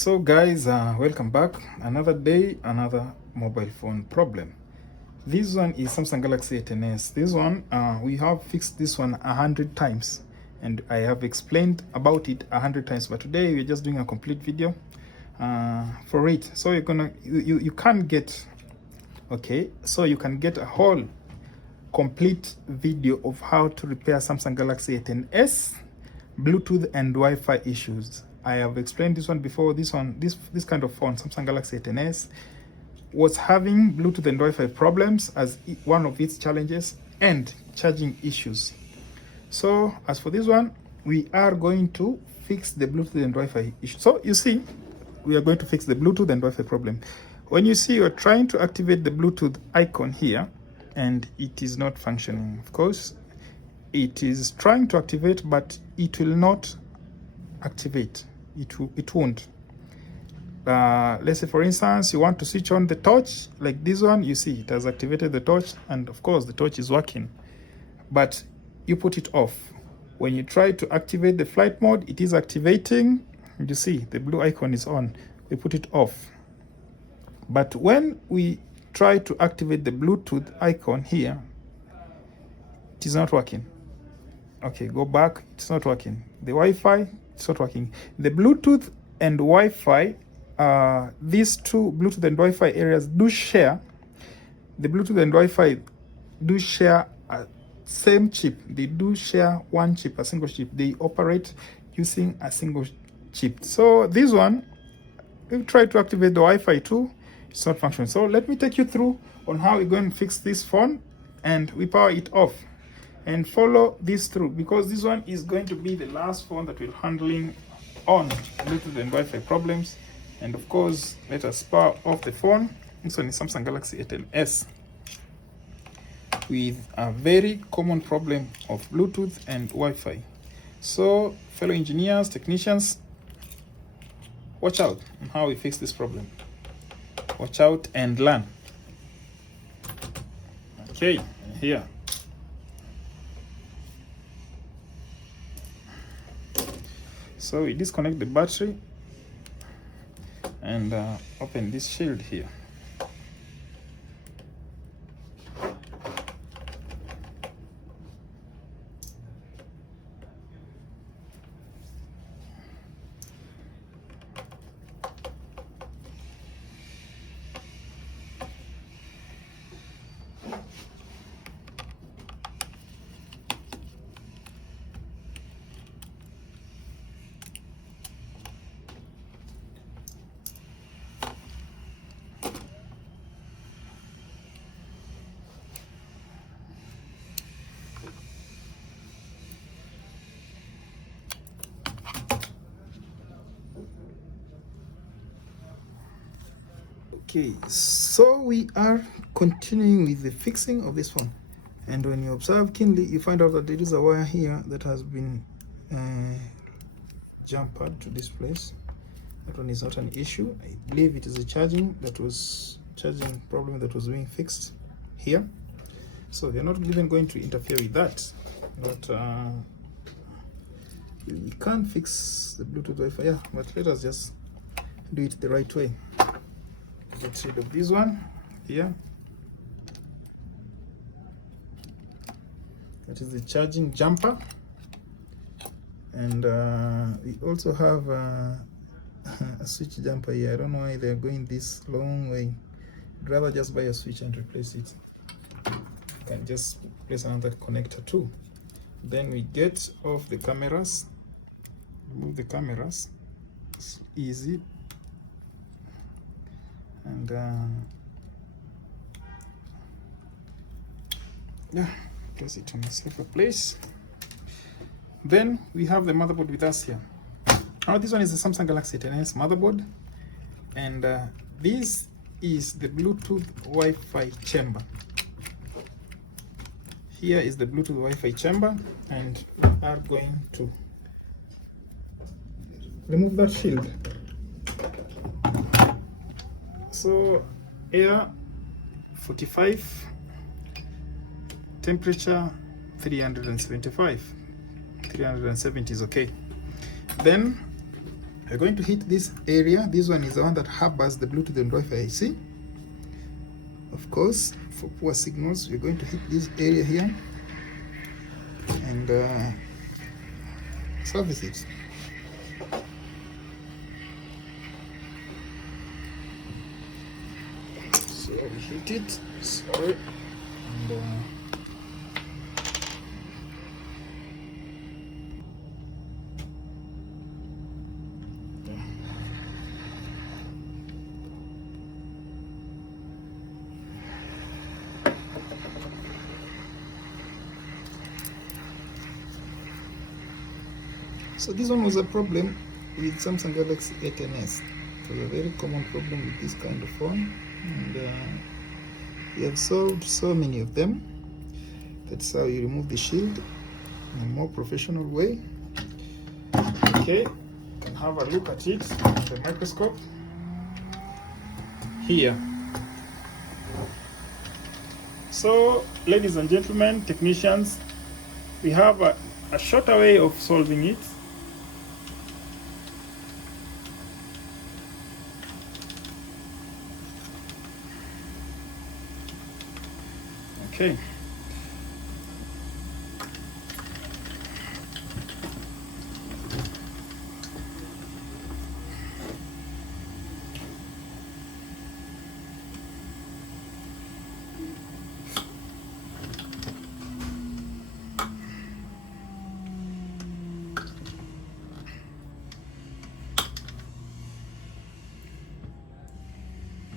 So guys, welcome back. Another day, another mobile phone problem. This one is Samsung Galaxy A10S. This one, we have fixed this one 100 times, and I have explained about it 100 times. But today we're just doing a complete video for it. So you can get, okay, so you can get a whole complete video of how to repair Samsung Galaxy A10S Bluetooth and Wi-Fi issues. I have explained this one before. This kind of phone, Samsung Galaxy A10S, was having Bluetooth and Wi-Fi problems as one of its challenges, and charging issues. So as for this one, we are going to fix the Bluetooth and Wi-Fi issue. So you see, we are going to fix the Bluetooth and Wi-Fi problem. When you see you're trying to activate the Bluetooth icon here and it is not functioning, of course it is trying to activate, but it will not activate. It won't. Let's say for instance you want to switch on the torch, like this one. You see it has activated the torch, and of course the torch is working, but you put it off. When you try to activate the flight mode, it is activating. You see the blue icon is on. We put it off. But when we try to activate the Bluetooth icon here, it is not working. Okay, go back. It's not working. The Wi-Fi, it's not working. The Bluetooth and Wi-Fi, these two Bluetooth and Wi-Fi areas do share. The Bluetooth and Wi-Fi do share a same chip. They do share one chip, a single chip. They operate using a single chip. So this one, we try to activate the Wi-Fi too. It's not functioning. So let me take you through on how we're going to fix this phone, and we power it off. And follow this through, because this one is going to be the last phone that we're handling on Bluetooth and Wi-Fi problems. And of course, let us power off the phone. This one is Samsung Galaxy A10S with a very common problem of Bluetooth and Wi-Fi. So fellow engineers, technicians, watch out on how we fix this problem. Watch out and learn. Okay, here. So we disconnect the battery and open this shield here. Okay, so we are continuing with the fixing of this phone, and when you observe keenly, you find out that there is a wire here that has been jumpered to this place. That one is not an issue. I believe it is a charging problem that was being fixed here. So we are not even going to interfere with that, but we can't fix the Bluetooth Wi-Fi. Yeah, but let us just do it the right way. Get rid of this one here. That is the charging jumper, and we also have a switch jumper here. I don't know why they're going this long way. I'd rather just buy a switch and replace it. You can just place another connector too. Then we get off the cameras, remove the cameras. It's easy. And yeah, place it on a safer place. Then we have the motherboard with us here. Now this one is the Samsung Galaxy A10S motherboard, and this is the Bluetooth Wi-Fi chamber. Here is the Bluetooth Wi-Fi chamber, and we are going to remove that shield. So air 45, temperature 375, 370 is okay. Then We're going to hit this area. This one is the one that harbors the Bluetooth and Wi-Fi IC. Of course, for poor signals, we're going to hit this area here and service it. So we hit it. Sorry. And, so this one was a problem with Samsung Galaxy A10S. It was a very common problem with this kind of phone, and we have solved so many of them. That's how you remove the shield in a more professional way. Okay, you can have a look at it with the microscope here. So, ladies and gentlemen, technicians, we have a shorter way of solving it. Okay.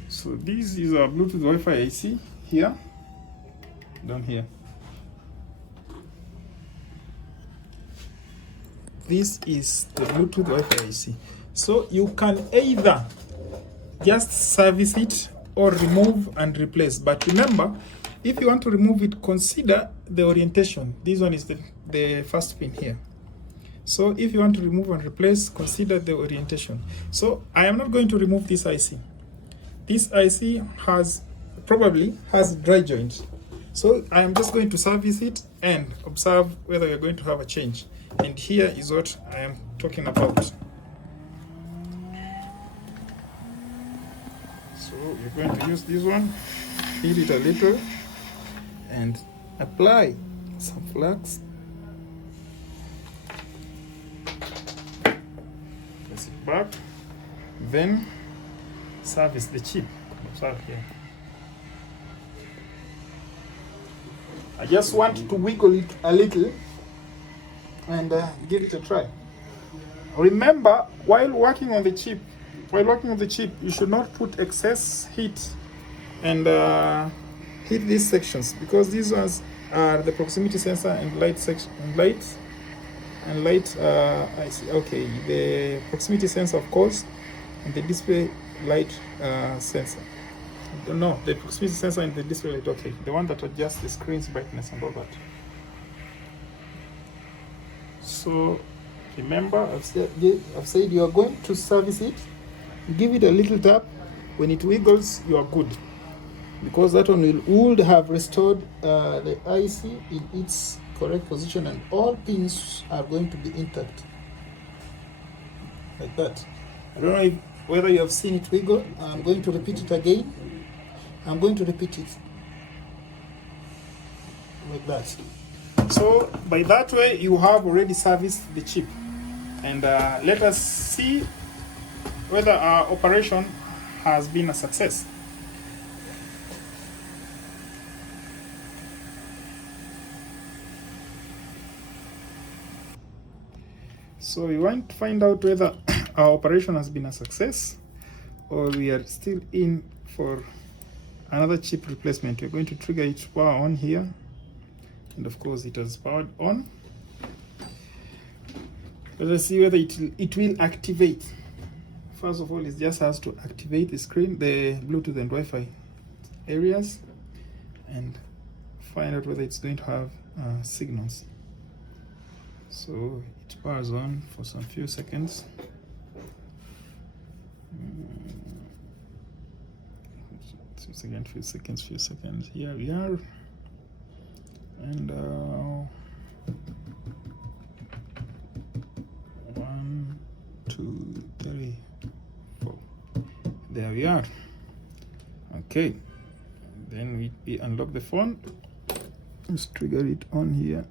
So this is our Bluetooth Wi-Fi IC here, down here. This is the Bluetooth Wi-Fi IC. So you can either just service it or remove and replace. But remember, if you want to remove it, consider the orientation. This one is the first pin here. So if you want to remove and replace, consider the orientation. So I am not going to remove this IC. This IC probably has dry joint. So I am just going to service it and observe whether you're going to have a change. And here is what I am talking about. So you're going to use this one, heat it a little, and apply some flux. Press it back, then service the chip. Observe here. I just want to wiggle it a little and give it a try. Remember, while working on the chip, you should not put excess heat and hit these sections, because these ones are the proximity sensor and light section and light. I see. Okay, the proximity sensor, of course, and the display light sensor. No, the proximity sensor and the display light. Okay, the one that adjusts the screen's brightness and all that. So remember, I've said you are going to service it. Give it a little tap. When it wiggles, you are good, because that one would have restored the IC in its correct position, and all pins are going to be intact like that. I don't know whether you have seen it wiggle. I'm going to repeat it again. I'm going to repeat it like that. So by that way, you have already serviced the chip, and let us see whether our operation has been a success. So we want to find out whether our operation has been a success or we are still in for another chip replacement. We're going to trigger it power on here, and of course it has powered on. Let us see whether it will activate. First of all, it just has to activate the screen, the Bluetooth and Wi-Fi areas, and find out whether it's going to have signals. So it powers on for some few seconds. Few seconds. Here we are, and 1, 2, 3, There we are. Okay, then we unlock the phone. Let's trigger it on here.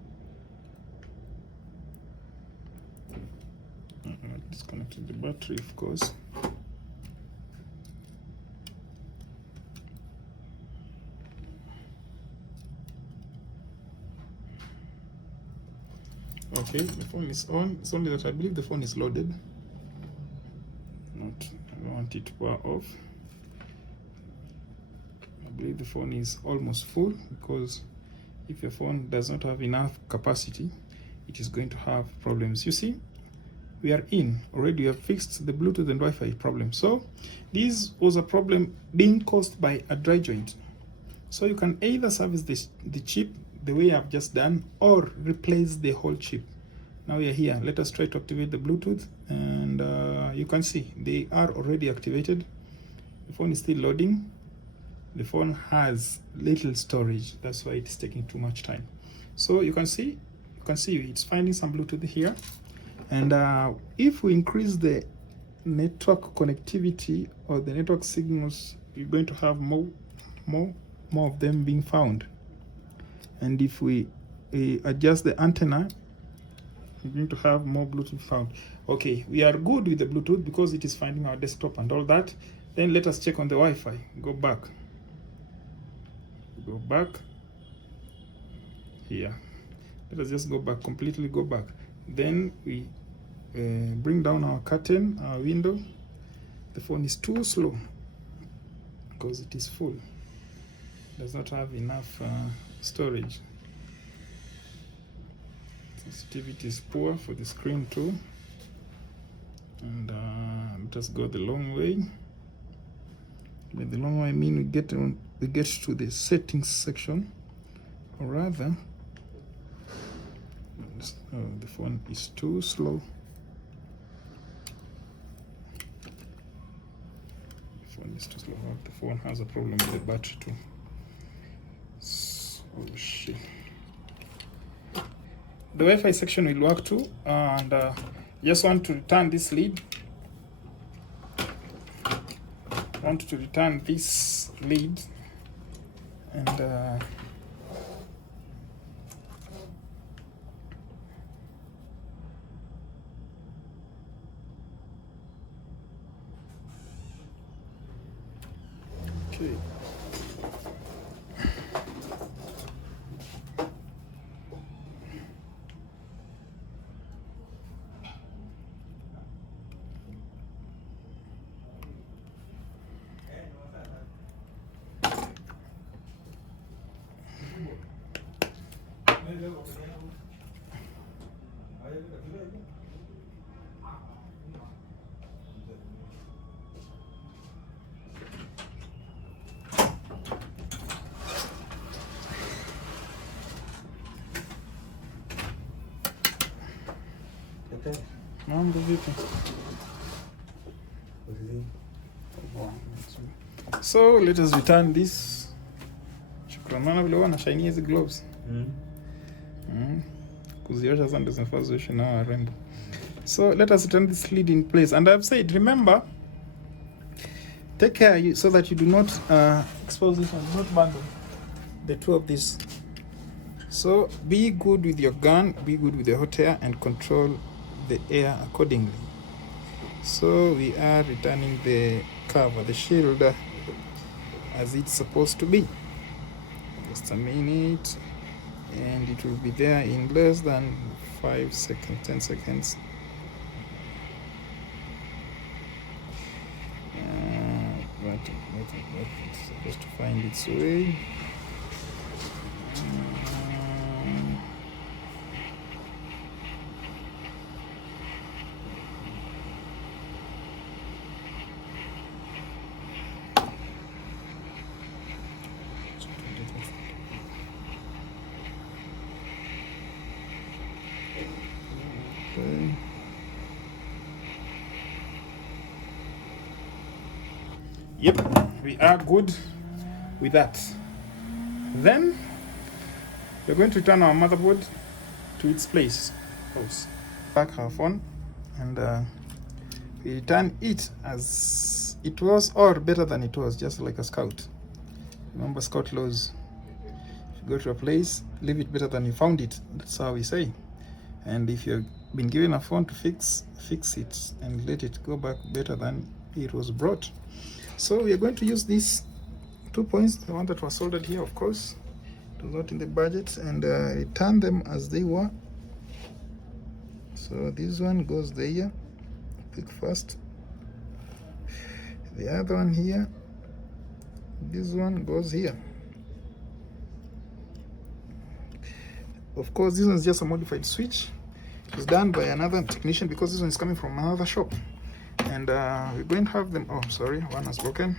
Disconnected the battery, of course. Okay, the phone is on. It's only that I believe the phone is loaded. I don't want it to power off. I believe the phone is almost full, because if your phone does not have enough capacity, it is going to have problems. You see, we are in already. We have fixed the Bluetooth and Wi-Fi problem. So this was a problem being caused by a dry joint. So you can either service the chip the way I've just done, or replace the whole chip. Now we are here. Let us try to activate the Bluetooth, and you can see they are already activated. The phone is still loading. The phone has little storage, that's why it's taking too much time. So you can see it's finding some Bluetooth here, and if we increase the network connectivity or the network signals, you're going to have more of them being found. And if we adjust the antenna, we're going to have more Bluetooth found. Okay, we are good with the Bluetooth because it is finding our desktop and all that. Then let us check on the Wi-Fi. Go back here. Let us just go back, completely go back. Then we bring down our curtain, our window. The phone is too slow because it is full. It does not have enough storage. Sensitivity is poor for the screen too. And let us go the long way. By the long way, I mean we get to the settings section, or rather, the phone is too slow. The phone is too slow. The phone has a problem with the battery too. Oh shit. The Wi-Fi section will work too, and just want to return this lead. And okay. Mambo vipi? So let us return this. Shukran, maana vile wana shiny hizi gloves. Kuziosha sasa ndio zinafaa zioshe na warembo. So let us return this lid in place. And I've said, remember, take care so that you do not expose it and not bundle the two of these. So be good with your gun, be good with the hot air, and control the air accordingly. So we are returning the cover, the shield, as it's supposed to be. Just a minute, and it will be there in less than 5 seconds, 10 seconds. But it's supposed to find its way. Okay. Yep, we are good with that. Then we're going to return our motherboard to its place. Back our phone, and we return it as it was, or better than it was, just like a scout. Remember scout laws, if you go to a place, leave it better than you found it. That's how we say. And if you've been given a phone to fix it and let it go back better than it was brought. So we are going to use these 2 points, the one that was soldered here, of course, it was not in the budget, and return them as they were. So this one goes there, pick first. The other one here, this one goes here. Of course, this one is just a modified switch. It was done by another technician because this one is coming from another shop. And we're going to have them, oh sorry, one has broken.